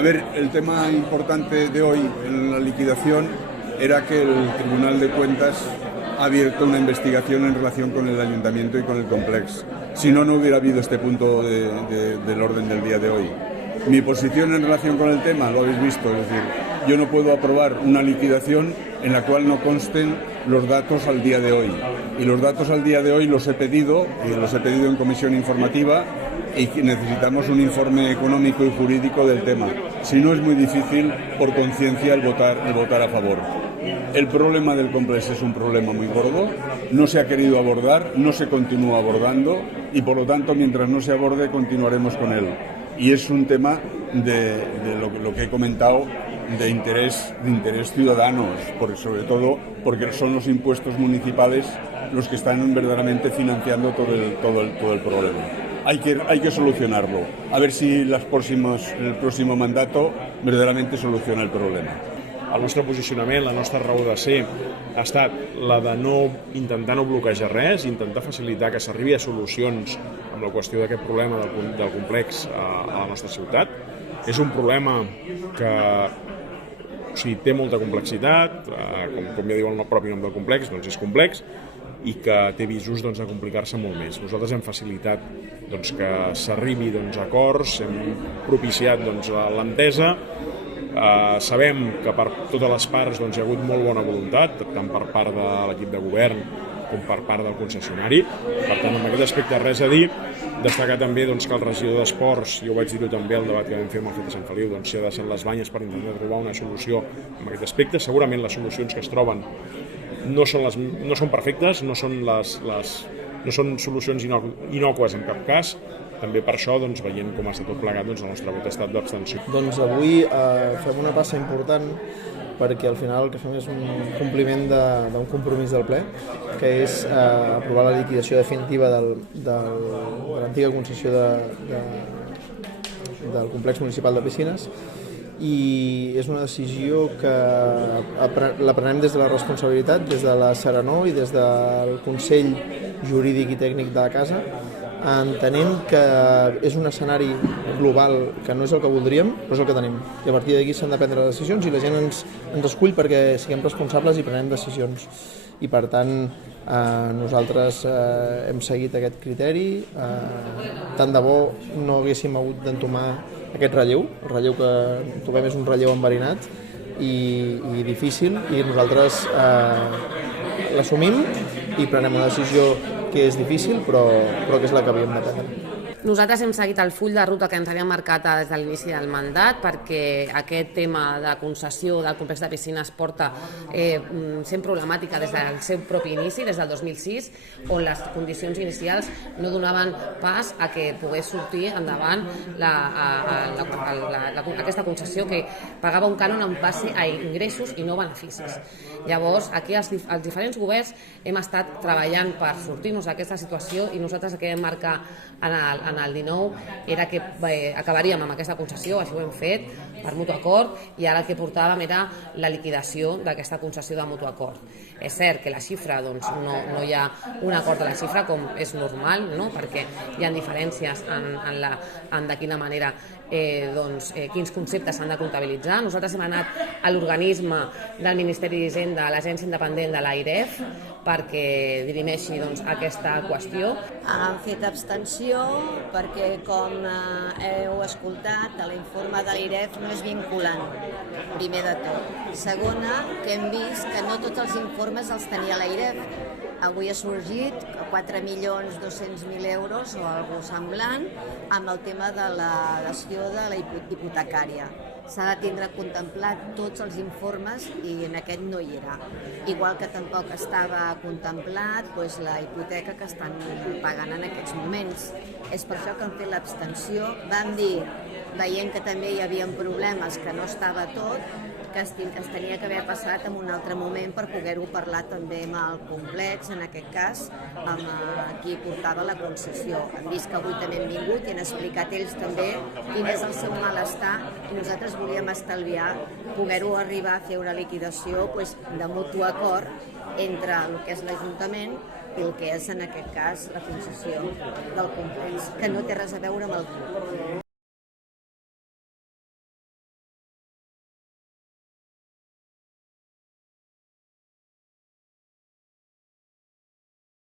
A ver, el tema importante de hoy en la liquidación era que el Tribunal de Cuentas ha abierto una investigación en relación con el Ayuntamiento y con el complex. Si no, no hubiera habido este punto del orden del día de hoy. Mi posición en relación con el tema, lo habéis visto, es decir, yo no puedo aprobar una liquidación en la cual no consten los datos al día de hoy. Y los datos al día de hoy los he pedido, en comisión informativa, y necesitamos un informe económico y jurídico del tema. Si no, es muy difícil, por conciencia, el votar a favor. El problema del complex es un problema muy gordo, no se ha querido abordar, no se continúa abordando y, por lo tanto, mientras no se aborde, continuaremos con él. Y es un tema de lo que he comentado, de interés ciudadanos, sobre todo porque son los impuestos municipales los que están verdaderamente financiando todo el problema. Hay que solucionarlo, a ver si el próximo mandato verdaderament soluciona el problema. El nostre posicionament, la nostra raó de ser ha estat la de no intentar no bloquejar res, intentar facilitar que s'arribi a solucions amb la qüestió d'aquest problema del complex a la nostra ciutat. És un problema que té molta complexitat, com ja diu el propi nom del complex, doncs és complex, i que té visos de complicar-se molt més. Nosaltres hem facilitat que s'arribi a acords, hem propiciat l'entesa. Sabem que per totes les parts hi ha hagut molt bona voluntat, tant per part de l'equip de govern com per part del concessionari. Per tant, en aquest aspecte res a dir. Destacar també que el regidor d'Esports, jo ho vaig dir també al debat que vam fer amb el FET de Sant Feliu, s'hi ha deixat les banyes per intentar trobar una solució en aquest aspecte. Segurament les solucions que es troben no són perfectes, no són solucions innòcues en cap cas. També per això, veient com està tot plegat, el nostre vot ha estat d'abstenció. Avui fem una passa important perquè al final el que fem és un compliment d'un compromís del ple, que és aprovar la liquidació definitiva de l'antiga concessió del complex municipal de piscines, i és una decisió que la prenem des de la responsabilitat, des de la serenor i des del Consell Jurídic i Tècnic de la Casa. Entenem que és un escenari global que no és el que voldríem, però és el que tenim. I a partir d'aquí s'han de prendre decisions i la gent ens escull perquè siguem responsables i prenem decisions. I per tant, nosaltres hem seguit aquest criteri. Tant de bo no haguéssim hagut d'entomar aquest relleu. El relleu que trobem és un relleu enverinat i difícil, i nosaltres l'assumim i prenem una decisió que és difícil, però que és la que havíem de prendre. Nosaltres hem seguit el full de ruta que ens havíem marcat des de l'inici del mandat, perquè aquest tema de concessió del complex de piscines porta sent problemàtica des del seu propi inici, des del 2006, on les condicions inicials no donaven pas a que pogués sortir endavant aquesta concessió, que pagava un cànon en base a ingressos i no beneficis. Llavors, aquí els diferents governs hem estat treballant per sortir-nos d'aquesta situació, i nosaltres el que vam marcar en el 19 era que acabaríem amb aquesta concessió, així ho hem fet per mutu acord, i ara el que portàvem era la liquidació d'aquesta concessió de mutu acord. És cert que la xifra, no hi ha un acord de la xifra, com és normal, perquè hi ha diferències en de quina manera quins conceptes s'han de comptabilitzar. Nosaltres hem anat a l'organisme del Ministeri d'Hisenda, a l'agència independent de l'AIREF, perquè dirimeixi aquesta qüestió. Han fet abstenció perquè, com heu escoltat, l'informe de l'AIREF no és vinculant, primer de tot. Segona, que hem vist que no tots els informes els tenia l'AIREF. Avui ha sorgit 4.200.000 euros o alguna cosa semblant amb el tema de la dació de la hipotecària. S'ha de tindre contemplat tots els informes i en aquest no hi era. Igual que tampoc estava contemplat la hipoteca que estan pagant en aquests moments. És per això que han fet l'abstenció. Vam dir, veient que també hi havia problemes, que no estava tot, que es tenia que haver passat en un altre moment per poder-ho parlar també amb el complex, en aquest cas amb qui portava la concessió. Hem vist que avui també han vingut i han explicat ells també quin és el seu malestar, i nosaltres volíem estalviar poder-ho arribar a fer una liquidació de mutu acord entre el que és l'Ajuntament i el que és en aquest cas la concessió del complex, que no té res a veure amb el club.